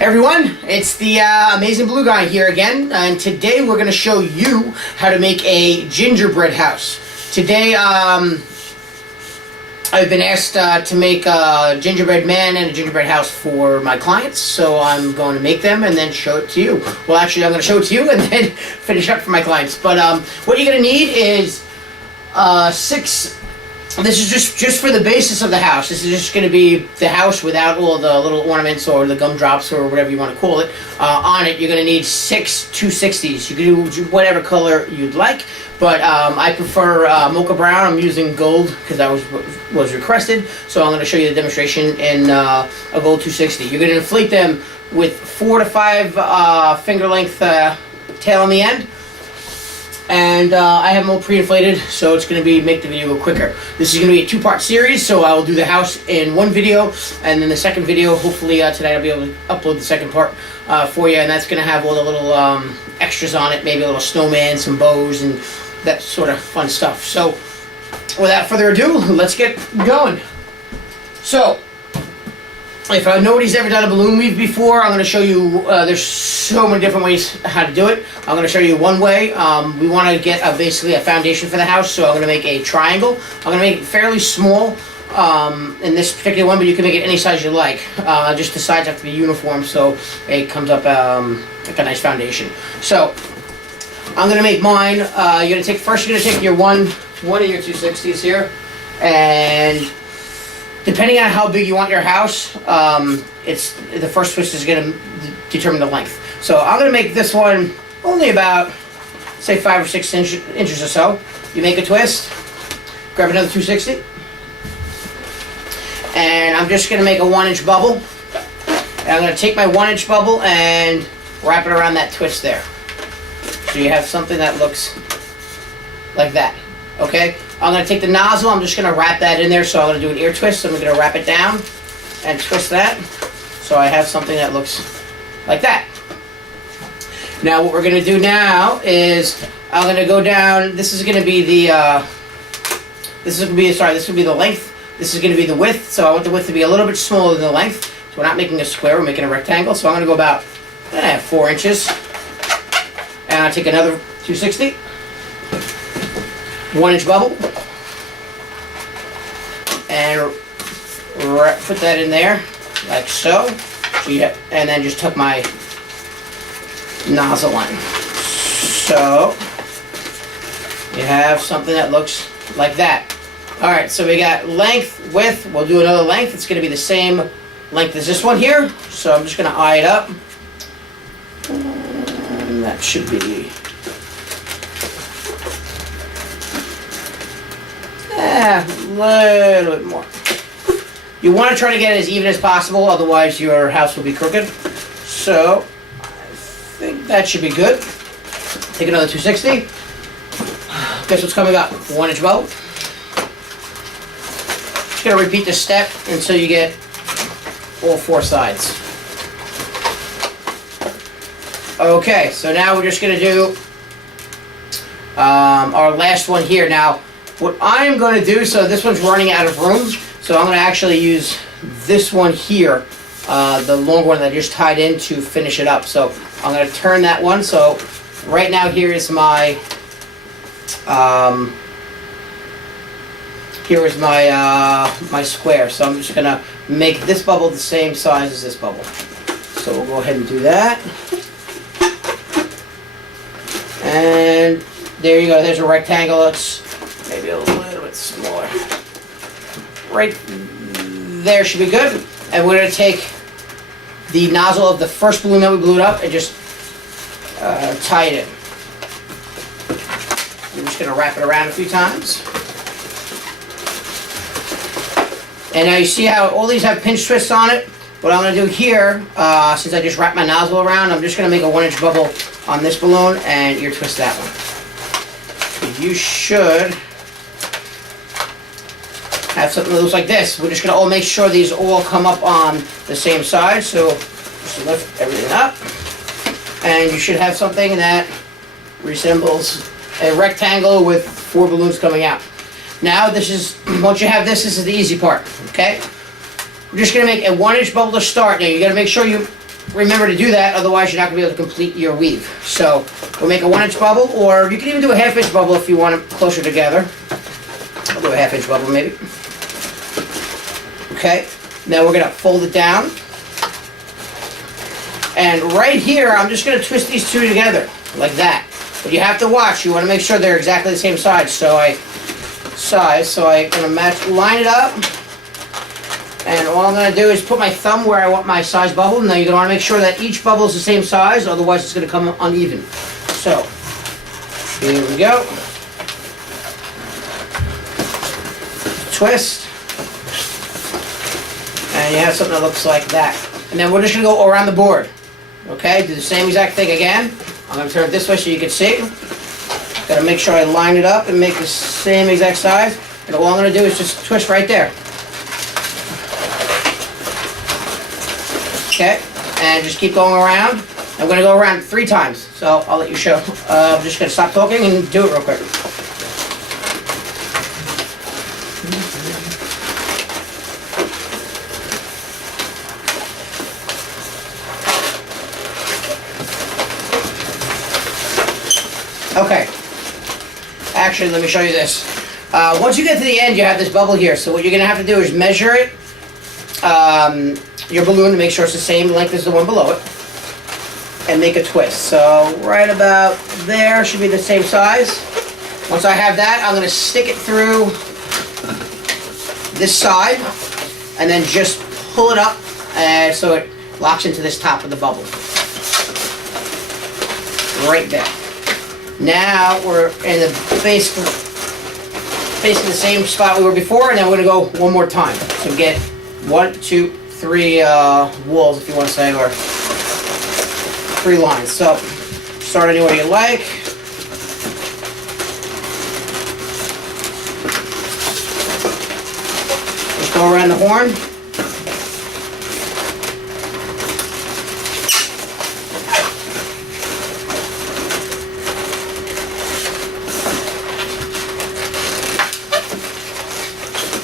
Everyone, it's the Amazing Blue Guy here again, and today we're going to show you how to make a gingerbread house. Today, I've been asked to make a gingerbread man and a gingerbread house for my clients, so I'm going to make them and then show it to you. Well, actually, I'm going to show it to you and then finish up for my clients. But what you're going to need is six. This is just for the basis of the house. This is just going to be the house without all the little ornaments or the gumdrops or whatever you want to call it. On it, you're going to need 6 260s. You can do whatever color you'd like, but I prefer mocha brown. I'm using gold because that was requested. So I'm going to show you the demonstration in a gold 260. You're going to inflate them with 4 to 5 finger length tail on the end. And I have them all pre-inflated, so it's going to make the video go quicker. This is going to be a 2-part series, so I will do the house in one video, and then the second video, hopefully tonight I'll be able to upload the second part for you, and that's going to have all the little extras on it, maybe a little snowman, some bows, and that sort of fun stuff. So, without further ado, let's get going. So, if nobody's ever done a balloon weave before, I'm going to show you, there's so many different ways how to do it. I'm going to show you one way. We want to get basically a foundation for the house, so I'm going to make a triangle. I'm going to make it fairly small in this particular one, but you can make it any size you like. Just the sides have to be uniform, so it comes up like a nice foundation. So, I'm going to make mine. You're going to take your one of your 260s here, and depending on how big you want your house, it's the first twist is going to determine the length. So I'm going to make this one only about, say, 5 or 6 inches or so. You make a twist, grab another 260, and I'm just going to make a 1-inch bubble. And I'm going to take my 1-inch bubble and wrap it around that twist there. So you have something that looks like that. Okay? I'm going to take the nozzle, I'm just going to wrap that in there, so I'm going to do an ear twist. So I'm going to wrap it down and twist that, so I have something that looks like that. Now what we're going to do now is, I'm going to go down, this is going to be the, this will be the length, this is going to be the width, so I want the width to be a little bit smaller than the length. So we're not making a square, we're making a rectangle, so I'm going to go about 4 inches, and I'll take another 260. 1-inch bubble, and put that in there like so. And then just tuck my nozzle in. So you have something that looks like that. All right, so we got length, width. We'll do another length. It's going to be the same length as this one here. So I'm just going to eye it up. And that should be. A little bit more. You want to try to get it as even as possible, otherwise your house will be crooked. So, I think that should be good. Take another 260. Guess what's coming up? 1-inch bubble. Just going to repeat this step until you get all 4 sides. Okay, so now we're just going to do our last one here. Now, what I'm going to do, so this one's running out of room, so I'm going to actually use this one here, the long one that I just tied in, to finish it up. So I'm going to turn that one. So right now here is my my square. So I'm just going to make this bubble the same size as this bubble. So we'll go ahead and do that. And there you go. There's a rectangle. It's maybe a little bit smaller. Right there should be good. And we're going to take the nozzle of the first balloon that we blew it up and just tie it in. I'm just going to wrap it around a few times. And now you see how all these have pinch twists on it? What I'm going to do here, since I just wrapped my nozzle around, I'm just going to make a 1-inch bubble on this balloon and ear twist that one. So you should have something that looks like this. We're just going to all make sure these all come up on the same side. So just lift everything up. And you should have something that resembles a rectangle with 4 balloons coming out. Now once you have this is the easy part, okay? We're just going to make a 1-inch bubble to start. Now you got to make sure you remember to do that, otherwise you're not going to be able to complete your weave. So we'll make a 1-inch bubble, or you can even do a 1/2-inch bubble if you want it closer together. I'll do a 1/2-inch bubble maybe. Okay, now we're going to fold it down. And right here, I'm just going to twist these two together, like that. But you have to watch, you want to make sure they're exactly the same size. So I'm going to line it up. And all I'm going to do is put my thumb where I want my size bubble. Now you're going to want to make sure that each bubble is the same size, otherwise it's going to come uneven. So, here we go. Twist. And you have something that looks like that. And then we're just going to go around the board. Okay, do the same exact thing again. I'm going to turn it this way so you can see. Got to make sure I line it up and make the same exact size. And all I'm going to do is just twist right there. Okay, and just keep going around. I'm going to go around 3 times, so I'll let you show. I'm just going to stop talking and do it real quick. Okay, actually let me show you this. Once you get to the end, you have this bubble here, so what you're going to have to do is measure it. Your balloon to make sure it's the same length as the one below it, and make a twist. So right about there should be the same size. Once I have that, I'm going to stick it through this side and then just pull it up so it locks into this top of the bubble. Right there. Now we're in the basically the same spot we were before, and then we're going to go one more time. So get 1, 2, 3 walls, if you want to say, or 3 lines. So start anywhere you like. Just go around the horn.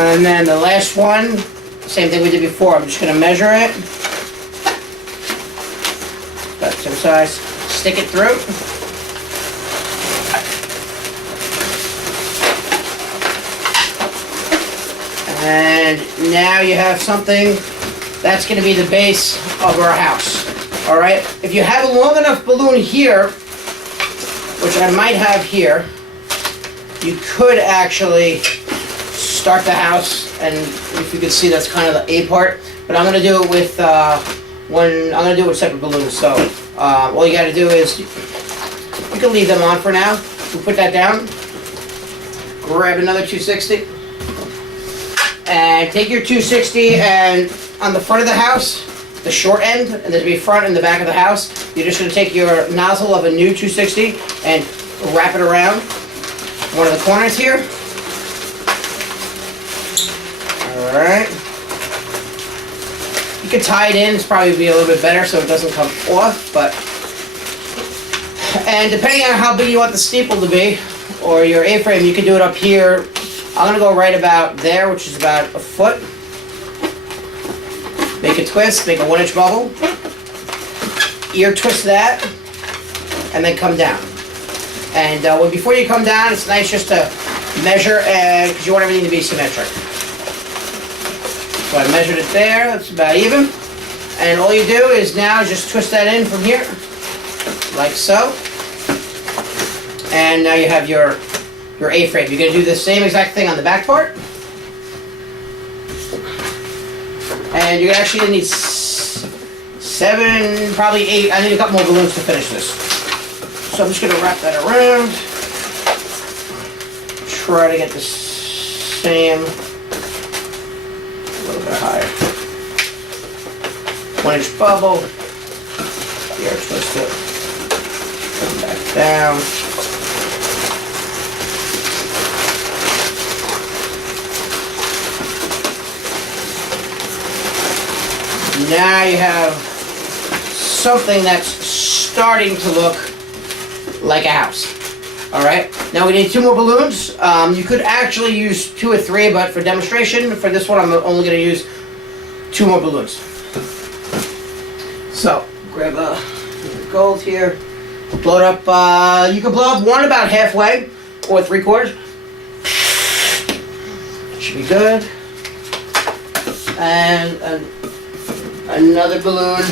And then the last one, same thing we did before. I'm just going to measure it. About the same size. Stick it through. And now you have something that's going to be the base of our house. Alright? If you have a long enough balloon here, which I might have here, you could actually start the house, and if you can see, that's kind of the A part. But I'm going to do it with separate balloons. So all you got to do is, you can leave them on for now. We'll put that down. Grab another 260, and take your 260, and on the front of the house, the short end, and there's be front and the back of the house. You're just going to take your nozzle of a new 260 and wrap it around one of the corners here. Alright. You can tie it in, it's probably be a little bit better so it doesn't come off, but... And depending on how big you want the steeple to be, or your A-frame, you can do it up here. I'm going to go right about there, which is about a foot. Make a twist, make a 1-inch bubble. Ear twist that, and then come down. And before you come down, it's nice just to measure, because you want everything to be symmetric. So I measured it there, that's about even. And all you do is now just twist that in from here, like so. And now you have your A-frame. You're going to do the same exact thing on the back part. And you're actually going to need 7, probably 8. I need a couple more balloons to finish this. So I'm just going to wrap that around. Try to get the same... a little bit higher. 1-inch bubble. Here, twist it. Come back down. Now you have something that's starting to look like a house. Alright, now we need 2 more balloons. You could actually use 2 or 3, but for demonstration, for this one, I'm only going to use 2 more balloons. So, grab a gold here. Blow it up, you can blow up one about halfway or 3/4. Should be good. And another balloon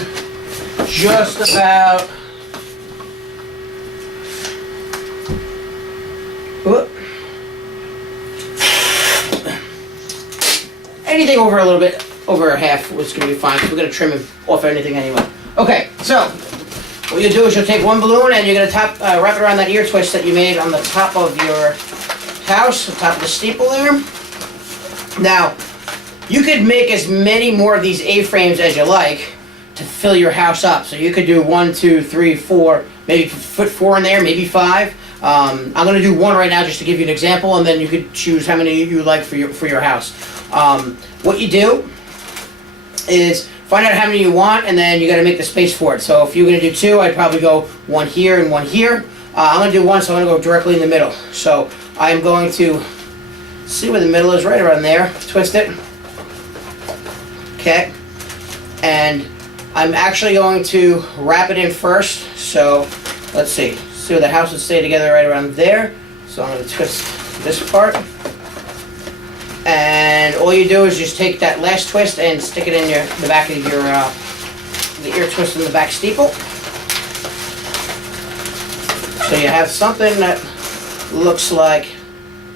just about. Whoop. Anything over a little bit, over a half was going to be fine. We're going to trim it off anything anyway. Okay, so what you do is you'll take one balloon and you're going to wrap it around that ear twist that you made on the top of your house, the top of the steeple there. Now, you could make as many more of these A-frames as you like to fill your house up. So you could do 1, 2, 3, 4, maybe put 4 in there, maybe 5. I'm going to do one right now just to give you an example, and then you could choose how many you like for your house. What you do is find out how many you want, and then you got to make the space for it. So if you're going to do 2, I'd probably go 1 here and 1 here. I'm going to do 1, so I'm going to go directly in the middle. So I'm going to see where the middle is, right around there. Twist it. Okay. And I'm actually going to wrap it in first. So let's see. See where the house would stay together right around there. So I'm going to twist this part. And all you do is just take that last twist and stick it in the back of your the ear twist in the back steeple. So you have something that looks like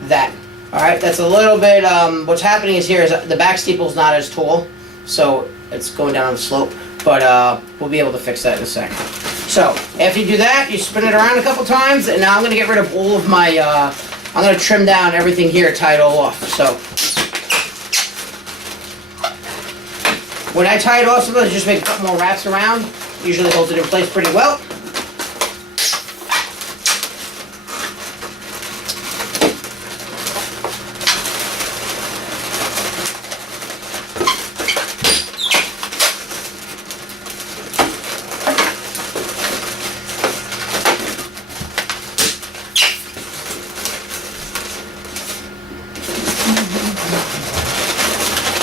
that. All right, that's a little bit. What's happening is the back steeple's not as tall, so it's going down on the slope. But we'll be able to fix that in a second. So after you do that, you spin it around a couple times, and now I'm going to get rid of all of my. I'm going to trim down everything here, tie it all off. So when I tie it off, sometimes I just make a couple more wraps around. Usually holds it in place pretty well.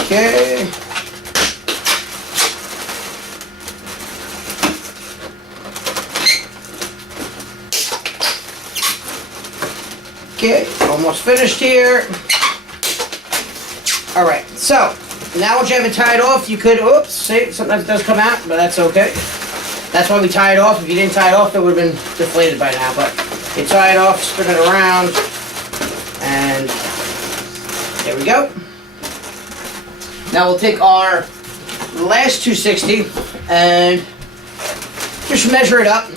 Okay. Okay, almost finished here. All right, so now once you have it tied off, you could, oops, see, sometimes it does come out, but that's okay. That's why we tie it off. If you didn't tie it off, it would have been deflated by now, but you tie it off, spin it around, and there we go. Now we'll take our last 260 and just measure it up.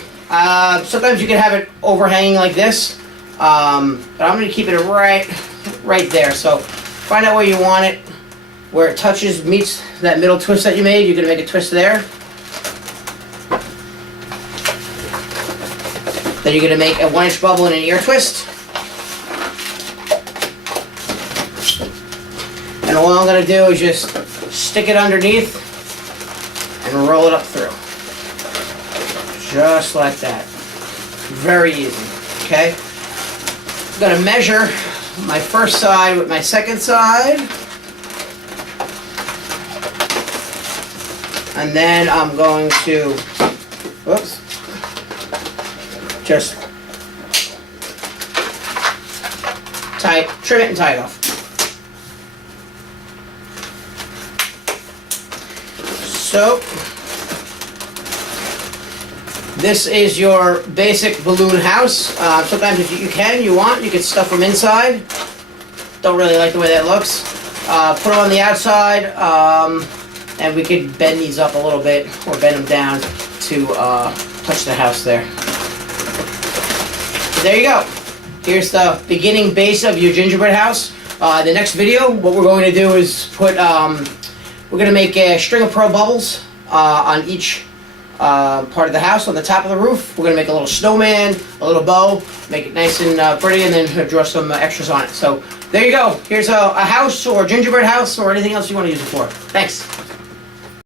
Sometimes you can have it overhanging like this, but I'm going to keep it right there. So find out where you want it, where it touches, meets that middle twist that you made. You're going to make a twist there. Then you're going to make a 1-inch bubble and an ear twist. And all I'm going to do is just stick it underneath and roll it up through. Just like that. Very easy. Okay? I'm going to measure my first side with my second side. And then I'm going to, whoops, just trim it and tie it off. So, this is your basic balloon house. Sometimes if you can stuff them inside. Don't really like the way that looks. Put them on the outside, and we could bend these up a little bit, or bend them down to touch the house there. So there you go. Here's the beginning base of your gingerbread house. The next video, what we're going to do is put, we're going to make a string of pearl bubbles on each part of the house. On the top of the roof, we're going to make a little snowman, a little bow, make it nice and pretty, and then draw some extras on it. So there you go. Here's a house, or a gingerbread house, or anything else you want to use it for. Thanks.